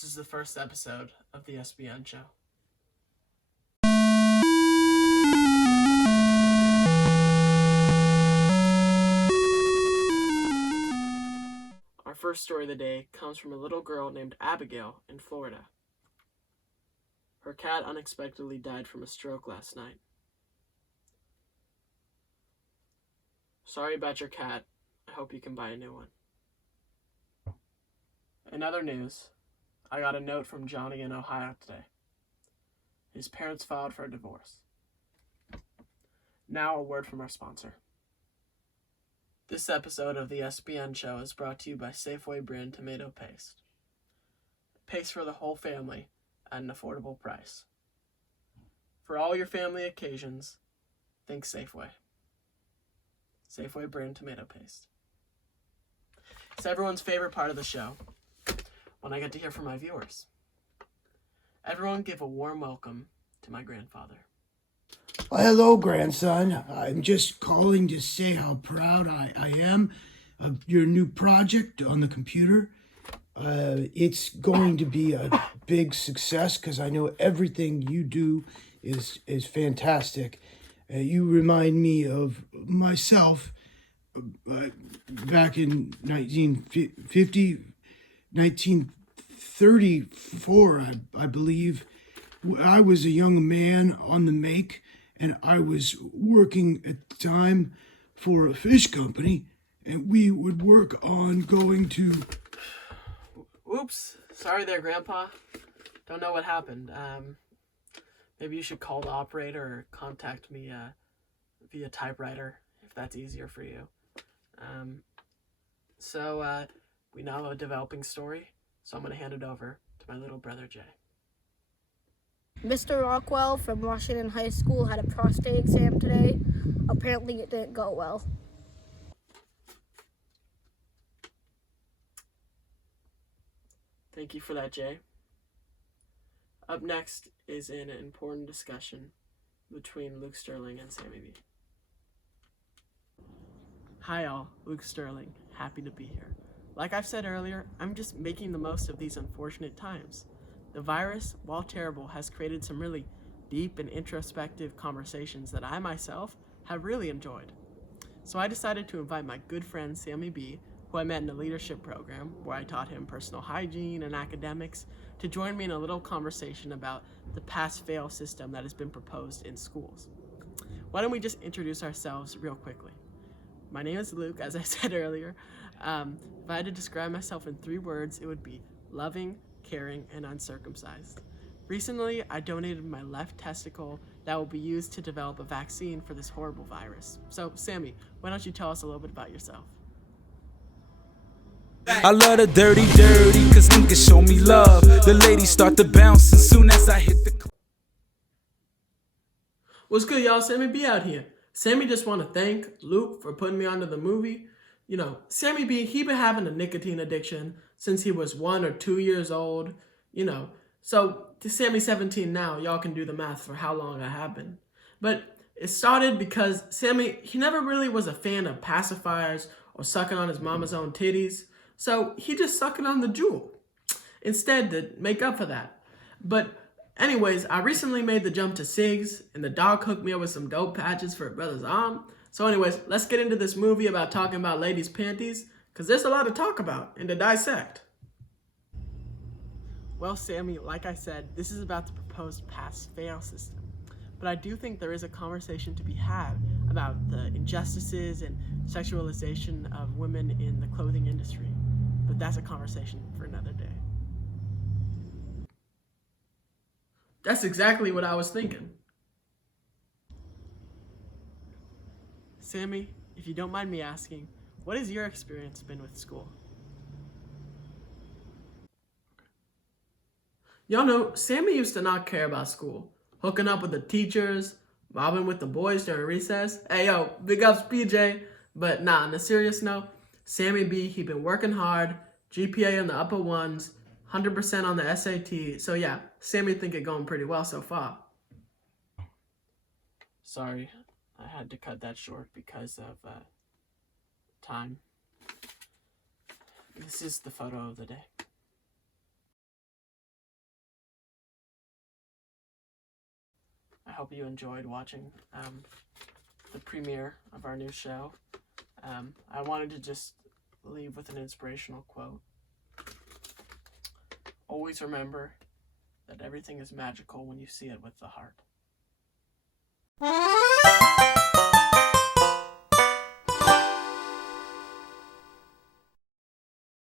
This is the first episode of the SBN show. Our first story of the day comes from a little girl named Abigail in Florida. Her cat unexpectedly died from a stroke last night. Sorry about your cat. I hope you can buy a new one. In other news, I got a note from Johnny in Ohio today. His parents filed for a divorce. Now a word from our sponsor. This episode of the SBN show is brought to you by Safeway brand tomato paste. Paste for the whole family at an affordable price. For all your family occasions, think Safeway. Safeway brand tomato paste. It's everyone's favorite part of the show, when I get to hear from my viewers. Everyone give a warm welcome to my grandfather. Well, hello, grandson. I'm just calling to say how proud I am of your new project on the computer. It's going to be a big success because I know everything you do is fantastic. You remind me of myself back in 1934, I believe. I was a young man on the make, and I was working at the time for a fish company, and we would work on going to... Oops. Sorry there, Grandpa. Don't know what happened. Maybe you should call the operator or contact me via typewriter, if that's easier for you. We now have a developing story, so I'm going to hand it over to my little brother, Jay. Mr. Rockwell from Washington High School had a prostate exam today. Apparently it didn't go well. Thank you for that, Jay. Up next is an important discussion between Luke Sterling and Sammy B. Hi all, Luke Sterling. Happy to be here. Like I've said earlier, I'm just making the most of these unfortunate times. The virus, while terrible, has created some really deep and introspective conversations that I myself have really enjoyed. So I decided to invite my good friend Sammy B, who I met in a leadership program where I taught him personal hygiene and academics, to join me in a little conversation about the pass-fail system that has been proposed in schools. Why don't we just introduce ourselves real quickly? My name is Luke, as I said earlier. If I had to describe myself in 3 words, it would be loving, caring, and uncircumcised. Recently, I donated my left testicle that will be used to develop a vaccine for this horrible virus. So, Sammy, why don't you tell us a little bit about yourself? I love the dirty, cause niggas show me love. The ladies start to bounce as soon as I hit the club. What's good, y'all? Sammy B out here. Sammy just want to thank Luke for putting me onto the movie. You know, Sammy B, he been having a nicotine addiction since he was 1 or 2 years old, you know. So, to Sammy 17 now, y'all can do the math for how long I have been. But it started because Sammy, he never really was a fan of pacifiers or sucking on his mama's own titties. So, he just sucking on the jewel instead to make up for that. But anyways, I recently made the jump to cigs, and the dog hooked me up with some dope patches for a brother's arm. So anyways, let's get into this movie about talking about ladies' panties, because there's a lot to talk about and to dissect. Well, Sammy, like I said, this is about the proposed pass-fail system. But I do think there is a conversation to be had about the injustices and sexualization of women in the clothing industry. But that's a conversation for another day. That's exactly what I was thinking. Sammy, if you don't mind me asking, what has your experience been with school? Y'all know, Sammy used to not care about school. Hooking up with the teachers, mobbing with the boys during recess. Hey yo, big ups PJ. But nah, on a serious note, Sammy B, he been working hard, GPA in the upper ones, 100% on the SAT. So yeah, Sammy think it going pretty well so far. Sorry, I had to cut that short because of time. This is the photo of the day. hope you enjoyed watching the premiere of our new show. I wanted to just leave with an inspirational quote. Always remember that everything is magical when you see it with the heart.